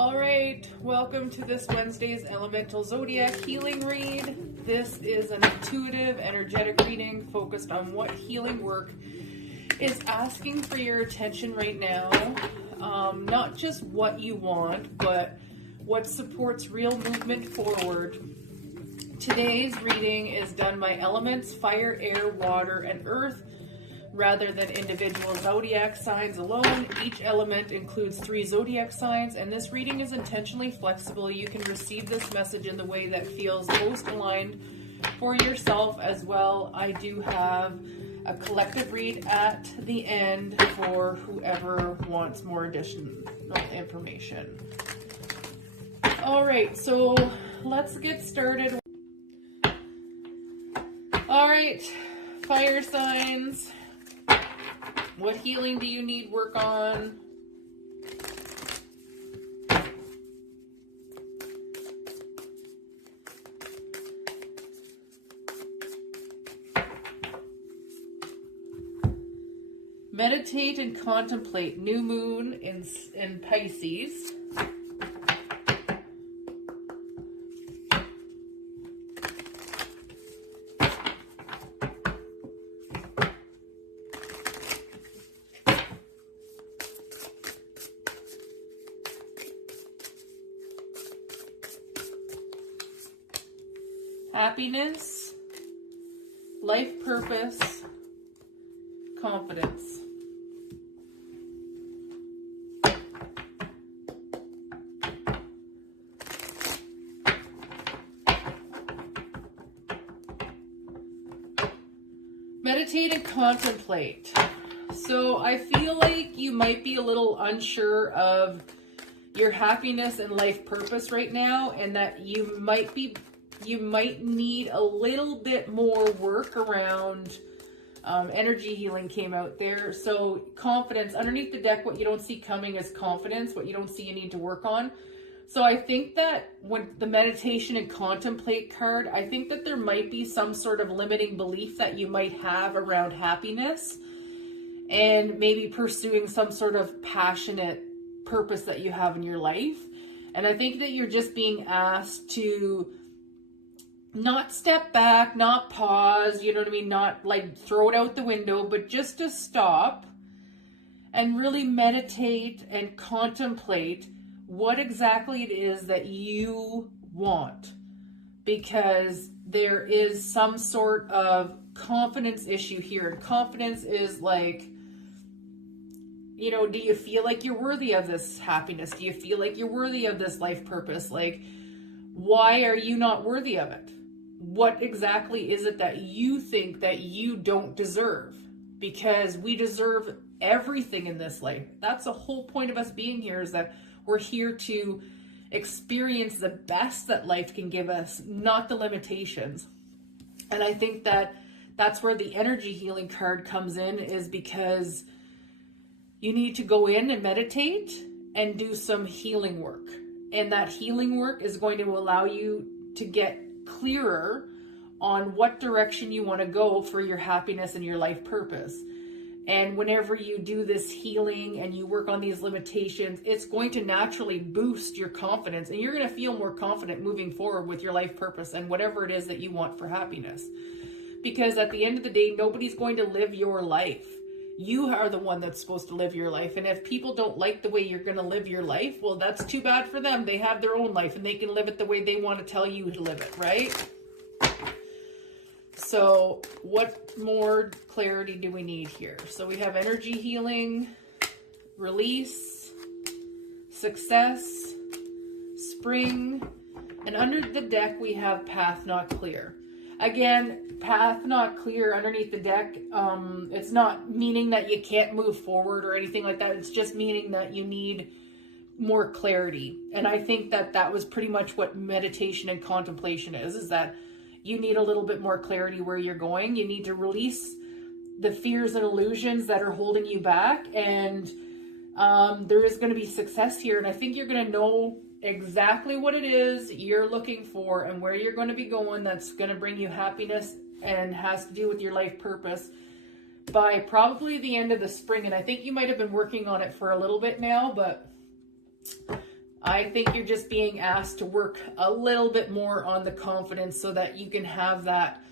All right, welcome to this Wednesday's Elemental Zodiac Healing Read. This is an intuitive, energetic reading focused on what healing work is asking for your attention right now. Not just what you want, but what supports real movement forward. Today's reading is done by elements, fire, air, water, and earth, rather than individual zodiac signs alone. Each element includes 3 zodiac signs, and this reading is intentionally flexible. You can receive this message in the way that feels most aligned for yourself as well. I do have a collective read at the end for whoever wants more additional information. All right, so let's get started. All right, fire signs. What healing do you need work on? Meditate and contemplate. New moon in Pisces. Happiness, life purpose, confidence. Meditate and contemplate. So I feel like you might be a little unsure of your happiness and life purpose right now, and that you might need a little bit more work around energy healing came out there. So confidence, underneath the deck, what you don't see coming is confidence. What you don't see you need to work on. So I think that when the meditation and contemplate card, I think that there might be some sort of limiting belief that you might have around happiness and maybe pursuing some sort of passionate purpose that you have in your life. And I think that you're just being asked to not step back, not pause, you know what I mean? Not like throw it out the window, but just to stop and really meditate and contemplate what exactly it is that you want. Because there is some sort of confidence issue here. And confidence is like, you know, do you feel like you're worthy of this happiness? Do you feel like you're worthy of this life purpose? Like, why are you not worthy of it? What exactly is it that you think that you don't deserve? Because we deserve everything in this life. That's the whole point of us being here, is that we're here to experience the best that life can give us, not the limitations. And I think that that's where the energy healing card comes in, is because you need to go in and meditate and do some healing work. And that healing work is going to allow you to get clearer on what direction you want to go for your happiness and your life purpose. And whenever you do this healing and you work on these limitations, it's going to naturally boost your confidence, and you're going to feel more confident moving forward with your life purpose and whatever it is that you want for happiness. Because at the end of the day, nobody's going to live your life. You are the one that's supposed to live your life. And if people don't like the way you're going to live your life, well, that's too bad for them. They have their own life and they can live it the way they want to tell you to live it, right? So what more clarity do we need here? So we have energy healing, release, success, spring, and under the deck we have path not clear. Again, path not clear underneath the deck. It's not meaning that you can't move forward or anything like that. It's just meaning that you need more clarity. And I think that that was pretty much what meditation and contemplation is that you need a little bit more clarity where you're going. You need to release the fears and illusions that are holding you back. And there is going to be success here. And I think you're going to know exactly what it is you're looking for and where you're going to be going that's going to bring you happiness and has to do with your life purpose by probably the end of the spring. And I think you might have been working on it for a little bit now, but I think you're just being asked to work a little bit more on the confidence so that you can have that,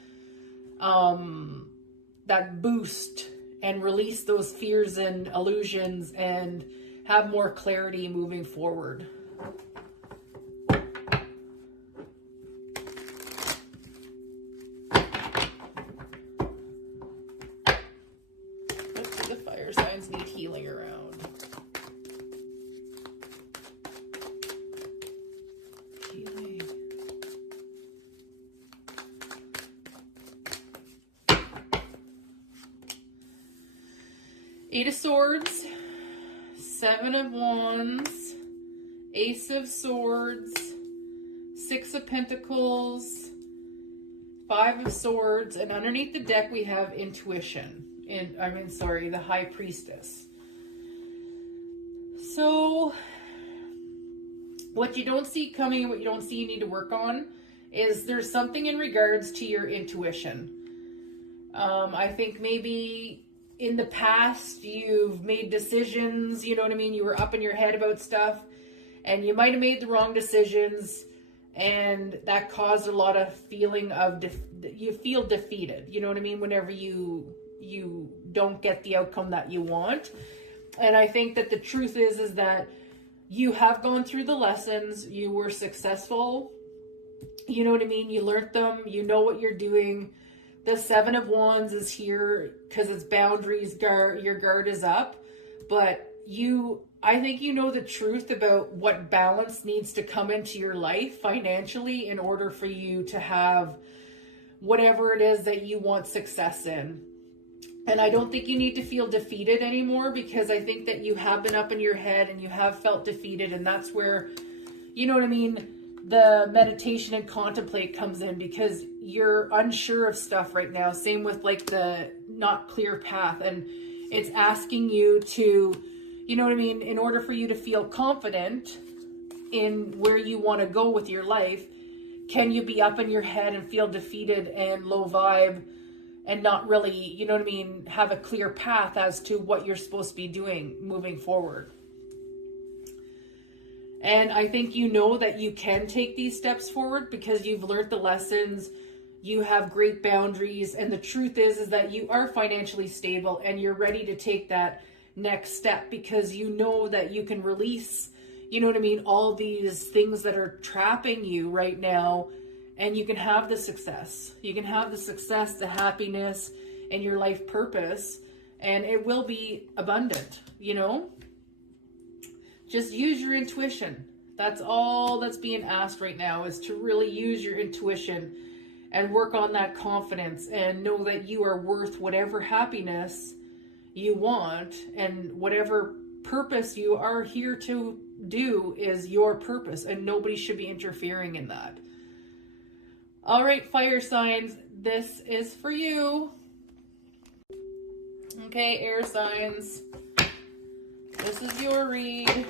that boost and release those fears and illusions and have more clarity moving forward. What do the fire signs need healing around? Healing. Eight of Swords, Seven of Wands, Ace of Swords, Six of Pentacles, Five of Swords, and underneath the deck we have Intuition. The High Priestess. So, what you don't see coming and what you don't see you need to work on is there's something in regards to your intuition. I think maybe in the past you've made decisions, you know what I mean? You were up in your head about stuff and you might have made the wrong decisions, and that caused a lot of feeling of, you feel defeated, you know what I mean? Whenever you don't get the outcome that you want. And I think that the truth is that you have gone through the lessons, you were successful, you know what I mean? You learned them, you know what you're doing. The Seven of Wands is here because it's boundaries, your guard is up. But I think you know the truth about what balance needs to come into your life financially in order for you to have whatever it is that you want success in. And I don't think you need to feel defeated anymore, because I think that you have been up in your head and you have felt defeated. And that's where, you know what I mean, the meditation and contemplate comes in, because you're unsure of stuff right now. Same with like the not clear path. And it's asking you to, you know what I mean, in order for you to feel confident in where you want to go with your life, can you be up in your head and feel defeated and low vibe and not really, you know what I mean, have a clear path as to what you're supposed to be doing moving forward? And I think you know that you can take these steps forward because you've learned the lessons, you have great boundaries, and the truth is that you are financially stable and you're ready to take that next step, because you know that you can release, you know what I mean, all these things that are trapping you right now, and you can have the success. You can have the success, the happiness, and your life purpose, and it will be abundant, you know? Just use your intuition. That's all that's being asked right now, is to really use your intuition and work on that confidence and know that you are worth whatever happiness you want, and whatever purpose you are here to do is your purpose, and nobody should be interfering in that. All right, fire signs, this is for you. Okay, air signs, this is your read.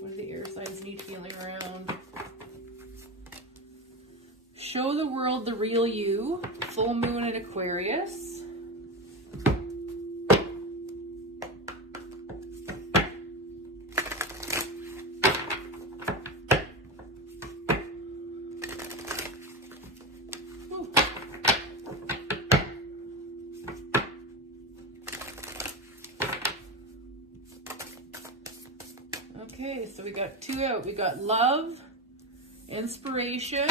What do the air signs need healing around? Show the world the real you, full moon in Aquarius. Okay, so we got two out. We got love, inspiration,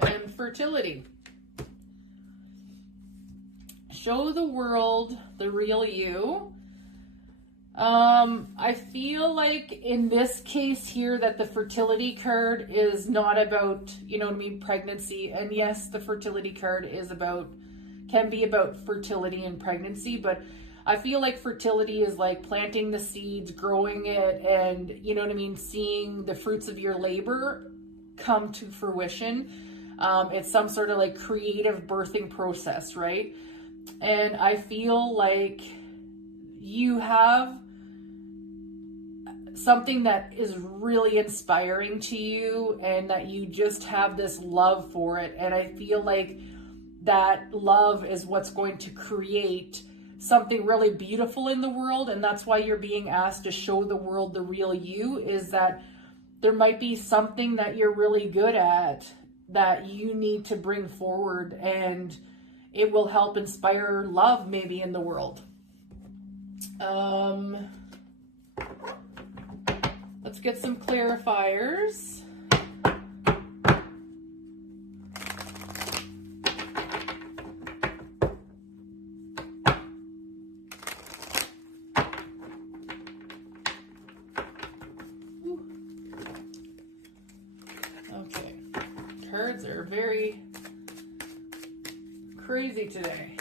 and fertility. Show the world the real you. I feel like in this case here that the fertility card is not about, you know what I mean, pregnancy. And yes, the fertility card is can be about fertility and pregnancy, but I feel like fertility is like planting the seeds, growing it, and you know what I mean, seeing the fruits of your labor come to fruition. It's some sort of like creative birthing process, right? And I feel like you have something that is really inspiring to you and that you just have this love for it. And I feel like that love is what's going to create something really beautiful in the world. And that's why you're being asked to show the world the real you, is that there might be something that you're really good at that you need to bring forward, and it will help inspire love maybe in the world. Let's get some clarifiers. Okay, cards are very crazy today.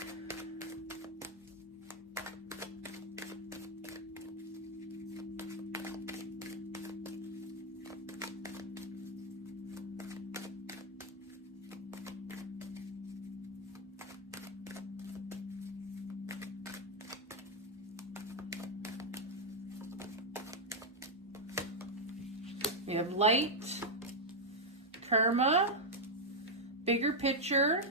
We have light, karma, bigger picture,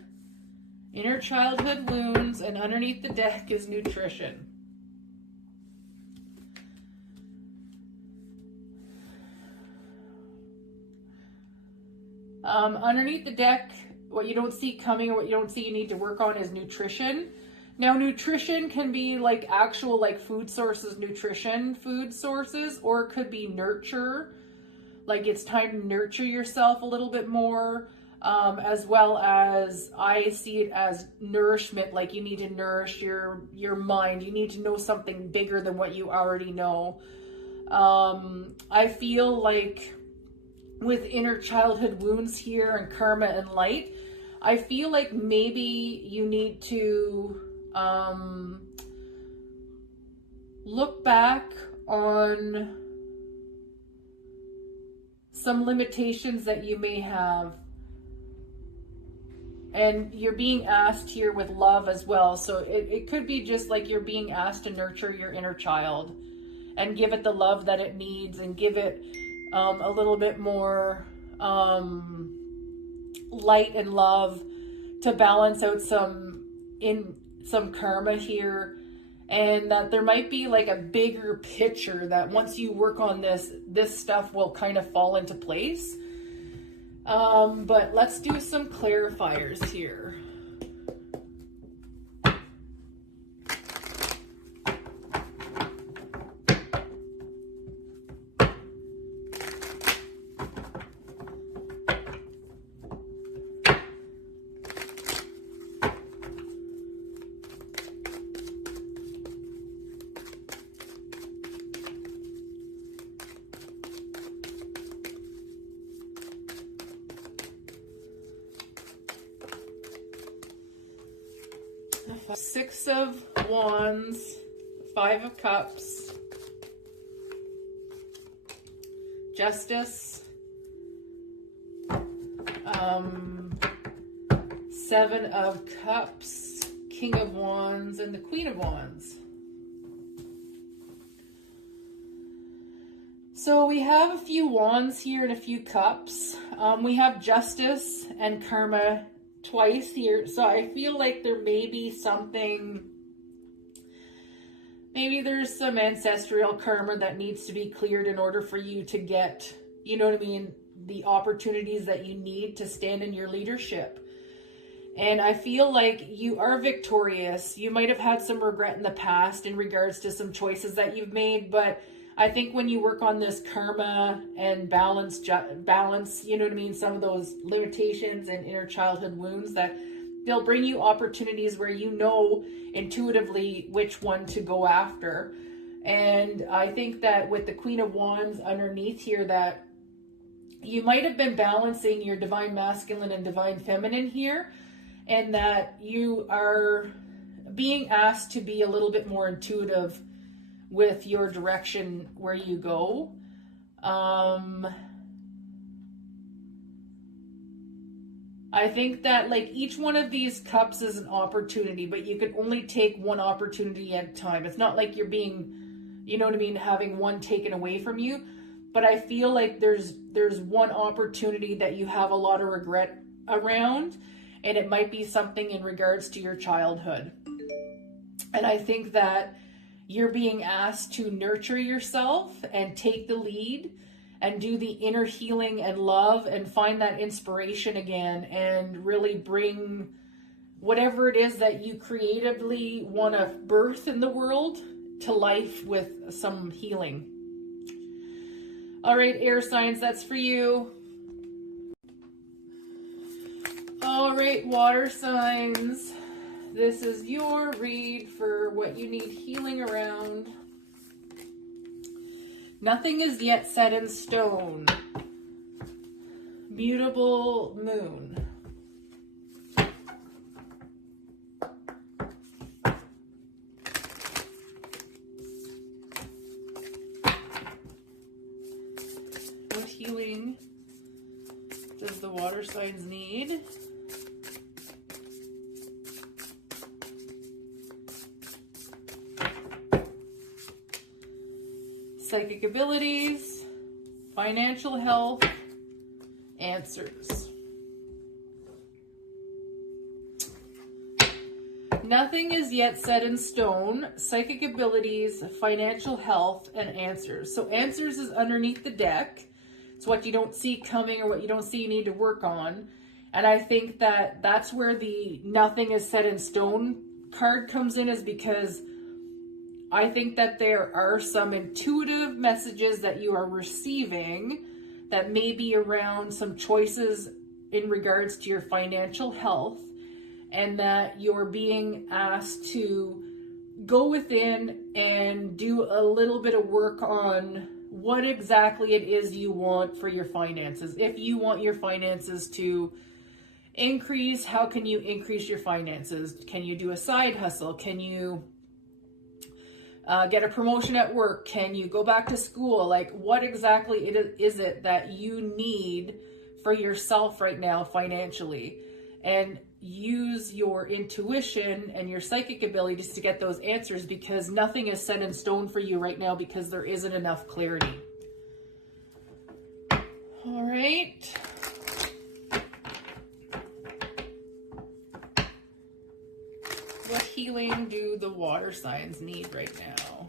inner childhood wounds, and underneath the deck is nutrition. Underneath the deck, what you don't see coming or what you don't see you need to work on is nutrition. Now, nutrition can be like actual like food sources, nutrition, food sources, or it could be nurture. Like it's time to nurture yourself a little bit more, as well as I see it as nourishment. Like you need to nourish your mind. You need to know something bigger than what you already know. I feel like with inner childhood wounds here and karma and light, I feel like maybe you need to look back on some limitations that you may have, and you're being asked here with love as well. So it could be just like you're being asked to nurture your inner child and give it the love that it needs, and give it a little bit more light and love to balance out some karma here. And that there might be like a bigger picture that once you work on this stuff will kind of fall into place. But let's do some clarifiers here. Six of Wands, Five of Cups, Justice, Seven of Cups, King of Wands, and the Queen of Wands. So we have a few wands here and a few cups. We have Justice and Karma twice here. So I feel like there may be something, maybe there's some ancestral karma that needs to be cleared in order for you to get, you know what I mean, the opportunities that you need to stand in your leadership. And I feel like you are victorious. You might have had some regret in the past in regards to some choices that you've made, but I think when you work on this karma and balance, you know what I mean, some of those limitations and inner childhood wounds, that they'll bring you opportunities where you know intuitively which one to go after. And I think that with the Queen of Wands underneath here, that you might have been balancing your divine masculine and divine feminine here, and that you are being asked to be a little bit more intuitive with your direction where you go. I think that like each one of these cups is an opportunity, but you can only take one opportunity at a time. It's not like you're being you know what I mean, having one taken away from you. But I feel like there's one opportunity that you have a lot of regret around, and it might be something in regards to your childhood. And I think that you're being asked to nurture yourself and take the lead and do the inner healing and love and find that inspiration again and really bring whatever it is that you creatively want to birth in the world to life with some healing. All right, air signs, that's for you. All right, water signs. This is your read for what you need healing around. Nothing is yet set in stone. Mutable moon. What healing does the water signs need? Psychic abilities, financial health, answers. Nothing is yet set in stone, psychic abilities, financial health, and answers. So answers is underneath the deck. It's what you don't see coming or what you don't see you need to work on. And I think that that's where the nothing is set in stone card comes in, is because I think that there are some intuitive messages that you are receiving that may be around some choices in regards to your financial health, and that you're being asked to go within and do a little bit of work on what exactly it is you want for your finances. If you want your finances to increase, how can you increase your finances? Can you do a side hustle? Can you get a promotion at work? Can you go back to school? Like, what exactly is it that you need for yourself right now financially? And use your intuition and your psychic abilities to get those answers, because nothing is set in stone for you right now because there isn't enough clarity. All right. What healing do the water signs need right now?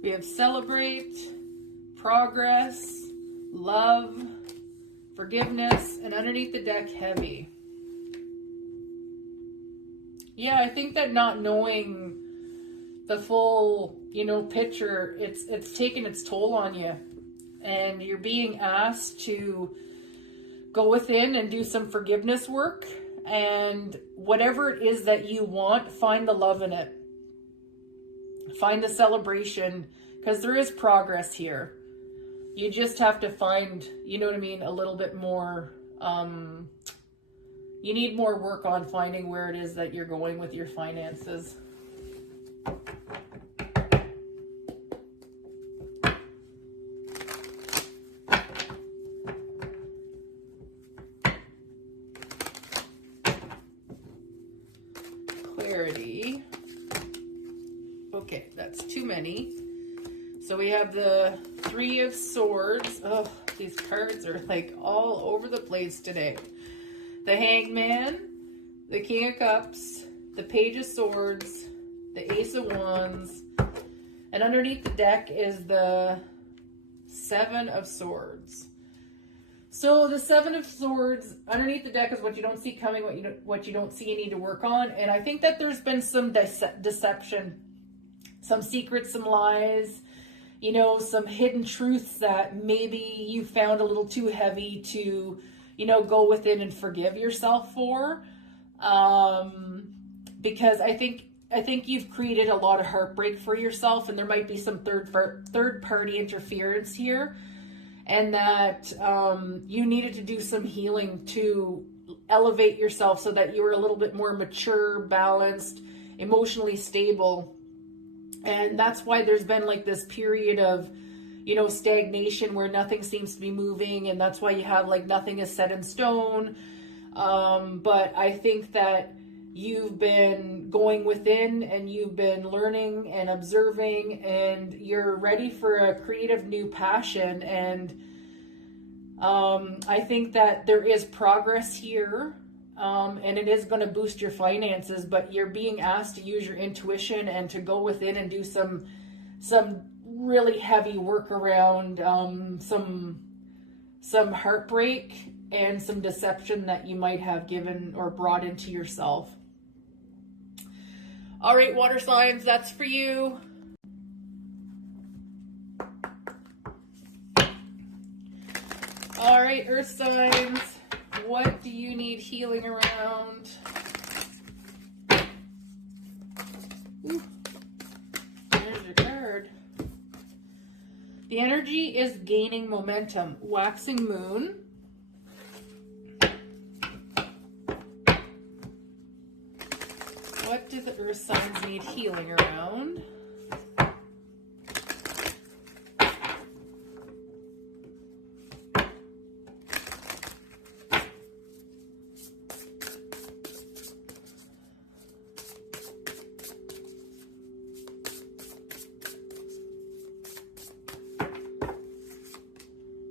We have celebrate, progress, love, forgiveness, and underneath the deck, heavy. Yeah, I think that not knowing the full, picture, it's taken its toll on you. And you're being asked to go within and do some forgiveness work. And whatever it is that you want, find the love in it. Find the celebration, because there is progress here. You just have to find, a little bit more, you need more work on finding where it is that you're going with your finances. Clarity. Okay, that's too many. So we have the Three of Swords. Oh, these cards are like all over the place today. The Hangman, the King of Cups, the Page of Swords, the Ace of Wands, and underneath the deck is the Seven of Swords. So the Seven of Swords, underneath the deck, is what you don't see coming, what you don't see you need to work on. And I think that there's been some deception, some secrets, some lies, some hidden truths that maybe you found a little too heavy to, go within and forgive yourself for. Because I think you've created a lot of heartbreak for yourself, and there might be some third party interference here, and that you needed to do some healing to elevate yourself so that you were a little bit more mature, balanced, emotionally stable, And that's why there's been like this period of, you know, stagnation where nothing seems to be moving. And that's why you have like nothing is set in stone. But I think that you've been going within and you've been learning and observing, and you're ready for a creative new passion. And I think that there is progress here, and it is going to boost your finances, but you're being asked to use your intuition and to go within and do some really heavy work around some heartbreak and some deception that you might have given or brought into yourself. All right, water signs, that's for you. All right, earth signs, what do you need healing around? Ooh, there's your card. The energy is gaining momentum. Waxing moon. What do the earth signs need healing around?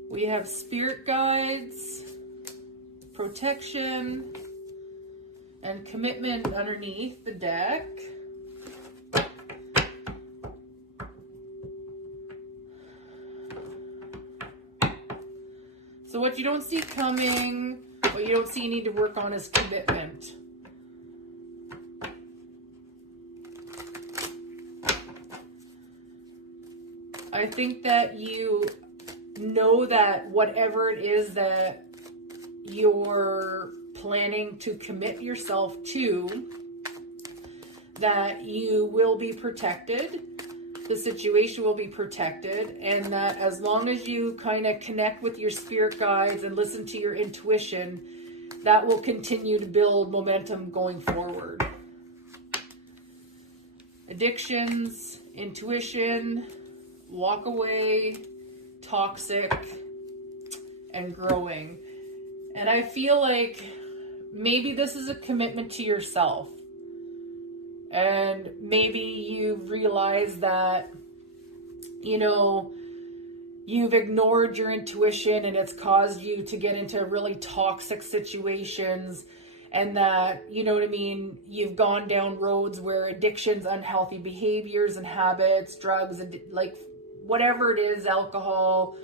We have spirit guides, protection, and commitment underneath the deck. So what you don't see coming, what you don't see you need to work on is commitment. I think that you know that whatever it is that you're planning to commit yourself to, that you will be protected, the situation will be protected, and that as long as you kind of connect with your spirit guides and listen to your intuition, that will continue to build momentum going forward. Addictions, intuition, walk away, toxic, and growing. And I feel like maybe this is a commitment to yourself. And maybe you've realized that, you know, you've ignored your intuition and it's caused you to get into really toxic situations. And that, you know what I mean, you've gone down roads where addictions, unhealthy behaviors and habits, drugs, like whatever it is, alcohol,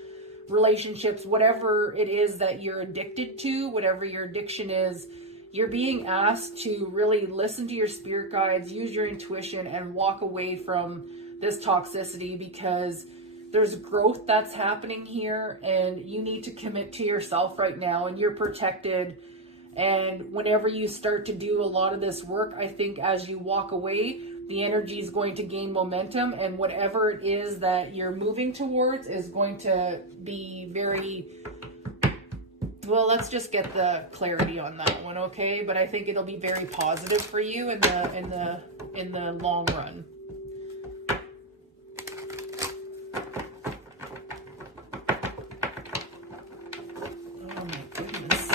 relationships, whatever it is that you're addicted to, whatever your addiction is, you're being asked to really listen to your spirit guides, use your intuition, and walk away from this toxicity, because there's growth that's happening here and you need to commit to yourself right now, and you're protected. And whenever you start to do a lot of this work, I think as you walk away, the energy is going to gain momentum, and whatever it is that you're moving towards is going to be very, well, let's just get the clarity on that one, okay? But I think it'll be very positive for you in the long run. Oh my goodness.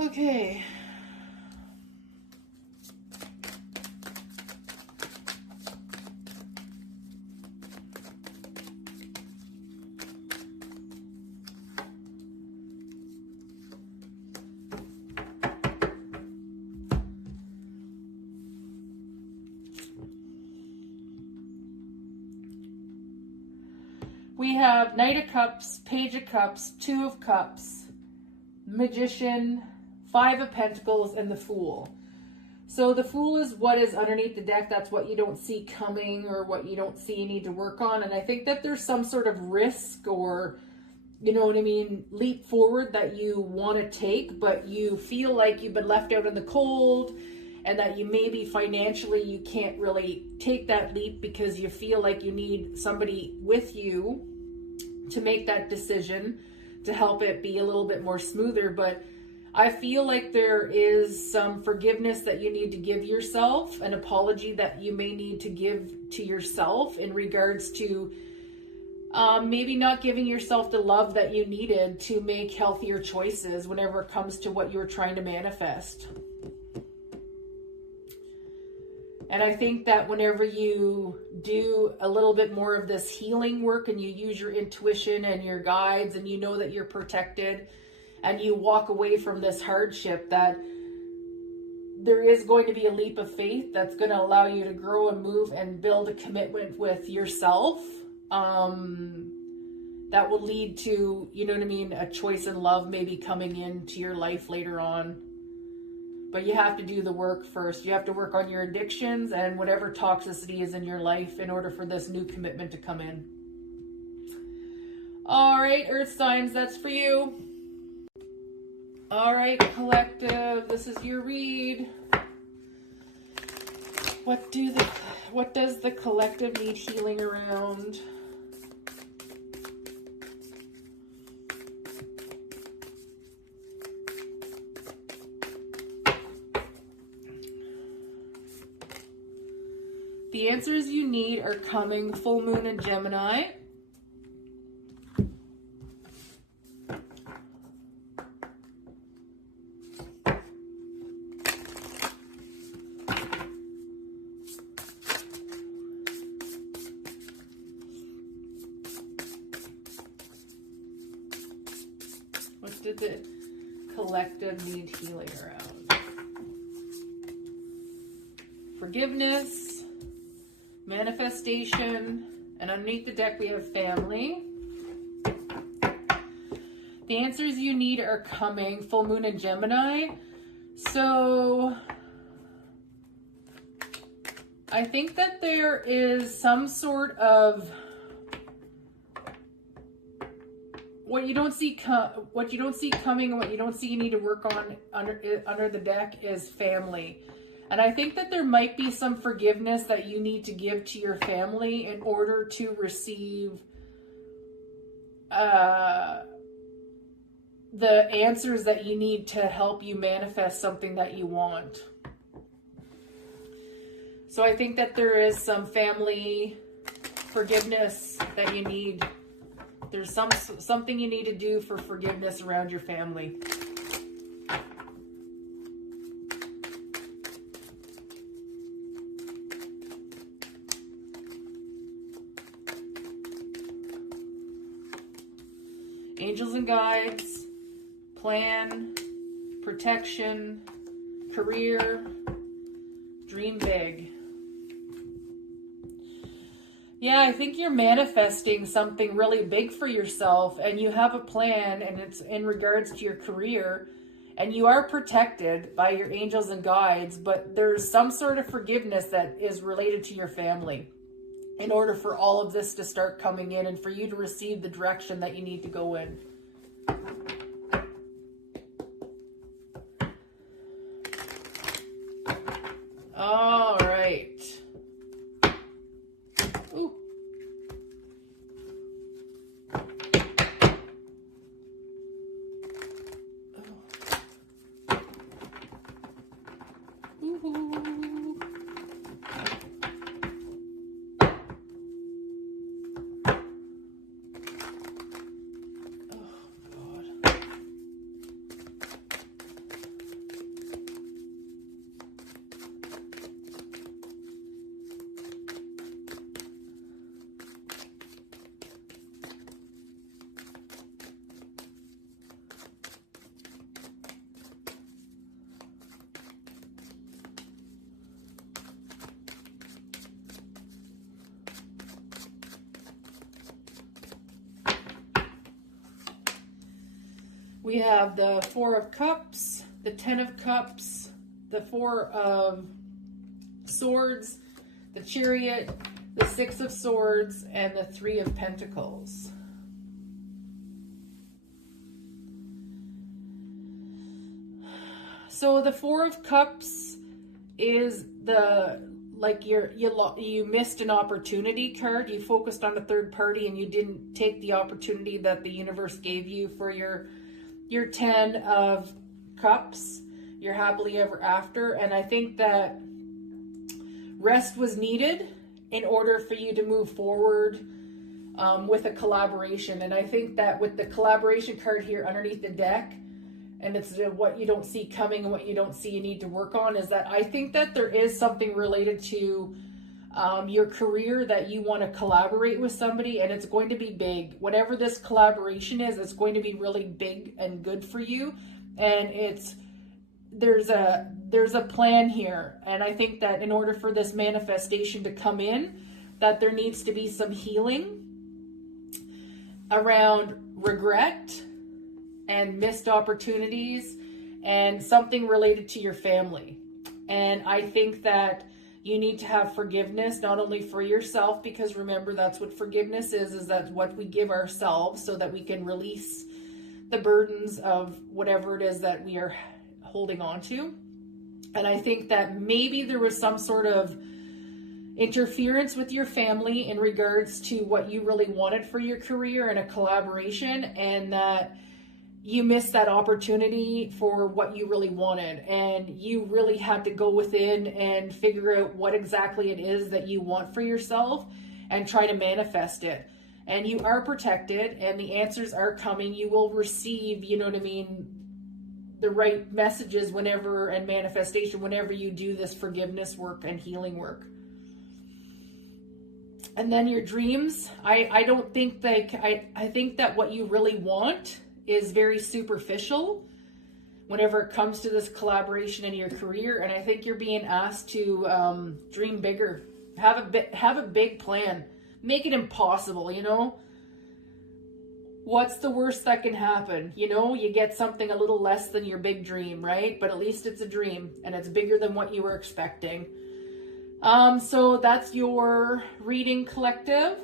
Okay. We have Knight of Cups, Page of Cups, Two of Cups, Magician, Five of Pentacles, and the Fool. So the Fool is what is underneath the deck. That's what you don't see coming or what you don't see you need to work on. And I think that there's some sort of risk or you know what I mean, leap forward that you want to take, but you feel like you've been left out in the cold, and that you maybe financially you can't really take that leap because you feel like you need somebody with you to make that decision to help it be a little bit more smoother. But I feel like there is some forgiveness that you need to give yourself, an apology that you may need to give to yourself in regards to maybe not giving yourself the love that you needed to make healthier choices whenever it comes to what you're trying to manifest. And I think that whenever you do a little bit more of this healing work and you use your intuition and your guides and you know that you're protected and you walk away from this hardship, that there is going to be a leap of faith that's going to allow you to grow and move and build a commitment with yourself that will lead to, you know what I mean, a choice in love maybe coming into your life later on. But you have to do the work first. You have to work on your addictions and whatever toxicity is in your life in order for this new commitment to come in. All right, Earth signs, that's for you. All right, collective, this is your read. What does the collective need healing around? The answers you need are coming. Full moon in Gemini. What did the collective need healing around? Forgiveness. Manifestation, and underneath the deck we have family. The answers you need are coming. Full moon in Gemini. So I think that there is some sort of what you don't see coming and what you don't see you need to work on under the deck is family. And I think that there might be some forgiveness that you need to give to your family in order to receive the answers that you need to help you manifest something that you want. So I think that there is some family forgiveness that you need. There's something you need to do for forgiveness around your family. Angels and guides, plan, protection, career, dream big. Yeah, I think you're manifesting something really big for yourself and you have a plan and it's in regards to your career and you are protected by your angels and guides, but there's some sort of forgiveness that is related to your family in order for all of this to start coming in and for you to receive the direction that you need to go in. All right. Ooh. Ooh. We have the Four of Cups, the Ten of Cups, the Four of Swords, the Chariot, the Six of Swords, and the Three of Pentacles. So the Four of Cups is the, like, you missed an opportunity card. You focused on a third party and you didn't take the opportunity that the universe gave you for your 10 of Cups, your happily ever after. And I think that rest was needed in order for you to move forward with a collaboration. And I think that with the collaboration card here underneath the deck, and it's what you don't see coming and what you don't see you need to work on, is that I think that there is something related to your career that you want to collaborate with somebody, and it's going to be big. Whatever this collaboration is, it's going to be really big and good for you. And there's a plan here. And I think that in order for this manifestation to come in, that there needs to be some healing around regret and missed opportunities and something related to your family. And I think that you need to have forgiveness, not only for yourself, because remember, that's what forgiveness is that what we give ourselves so that we can release the burdens of whatever it is that we are holding on to. And I think that maybe there was some sort of interference with your family in regards to what you really wanted for your career and a collaboration, and that you missed that opportunity for what you really wanted, and you really had to go within and figure out what exactly it is that you want for yourself and try to manifest it. And you are protected, and the answers are coming. You will receive, you know what I mean, the right messages whenever, and manifestation whenever you do this forgiveness work and healing work. And then your dreams, I don't think I think that what you really want is very superficial whenever it comes to this collaboration in your career. And I think you're being asked to dream bigger, have a big plan, make it impossible. You know, what's the worst that can happen? You know, you get something a little less than your big dream, right? But at least it's a dream and it's bigger than what you were expecting. So that's your reading, collective.